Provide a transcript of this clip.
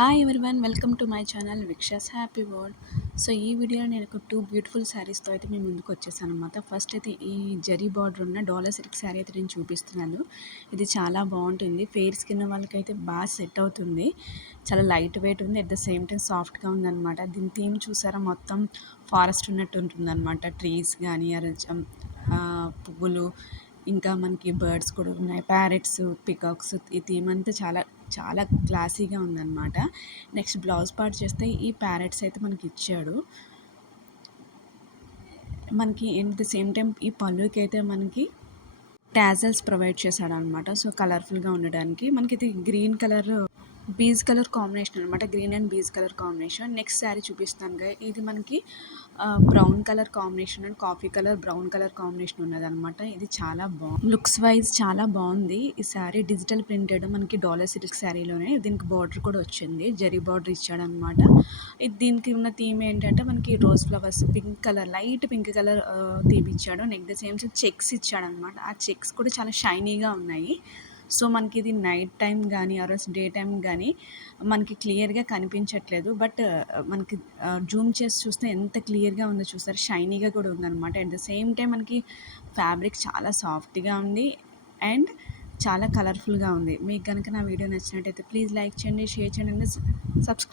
Hi everyone, welcome to my channel Vikshas happy world. So ఈ వీడియోలో నేను ఒక 2 బ్యూటిఫుల్ శారీస్తో అయితే మీ ముందుకు వచ్చేసాను అనమాట. ఫస్ట్ అయితే ఈ జరీ బార్డర్ ఉన్న డాలర్ సిల్క్ శారీ అయితే నేను చూపిస్తున్నాను. ఇది చాలా బాగుంటుంది, ఫెయిర్ స్కిన్ వాళ్ళకైతే బాగా సెట్ అవుతుంది. చాలా లైట్ వెయిట్ ఉంది, అట్ ద సేమ్ టైం సాఫ్ట్గా ఉందన్నమాట. దీని థీమ్ చూసారా, మొత్తం ఫారెస్ట్ ఉన్నట్టు ఉంటుంది అనమాట. ట్రీస్ కానీ పువ్వులు, ఇంకా మనకి బర్డ్స్ కూడా ఉన్నాయి, ప్యారెట్స్, పికాక్స్. ఈ థీమ్ అంతా చాలా చాలా క్లాసీగా ఉందన్నమాట. నెక్స్ట్ బ్లౌజ్ పార్ట్ చేస్తే ఈ ప్యారెట్స్ అయితే మనకి ఇచ్చాడు. మనకి ఎట్ ద సేమ్ టైం ఈ పళ్ళుకి అయితే మనకి టాజల్స్ ప్రొవైడ్ చేశాడు అనమాట. సో కలర్ఫుల్గా ఉండడానికి మనకి ఇది green colour beige colour combination అనమాట. Green and beige colour combination. Next sari చూపిస్తాను. ఇది మనకి brown colour combination and coffee colour brown colour combination ఉన్నదనమాట. ఇది చాలా బాగుంది, లుక్స్ వైజ్ చాలా బాగుంది. ఈ శారీ డిజిటల్ ప్రింటెడ్ మనకి డాలర్ సిల్క్ శారీలోనే. దీనికి బార్డర్ కూడా వచ్చింది, జరీ బార్డర్ ఇచ్చాడనమాట. ఇది దీనికి ఉన్న థీమ్ ఏంటంటే మనకి rose flowers, pink colour, light pink colour theme ఇచ్చాడు. నెక్స్ట్ ద సేమ్ చెక్స్ ఇచ్చాడనమాట. ఆ చెక్స్ కూడా చాలా షైనీగా ఉన్నాయి. సో మనకి ఇది నైట్ టైం కానీ ఆర్ఎల్స్ డే టైం కానీ మనకి క్లియర్గా కనిపించట్లేదు. బట్ మనకి జూమ్ చేసి చూస్తే ఎంత క్లియర్గా ఉందో చూస్తారు, షైనీగా కూడా ఉందన్నమాట. అట్ ద సేమ్ టైం మనకి ఫ్యాబ్రిక్ చాలా సాఫ్ట్గా ఉంది అండ్ చాలా కలర్ఫుల్గా ఉంది. మీకు కనుక నా వీడియో నచ్చినట్టయితే ప్లీజ్ లైక్ చేయండి, షేర్ చేయండి, సబ్స్క్రైబ్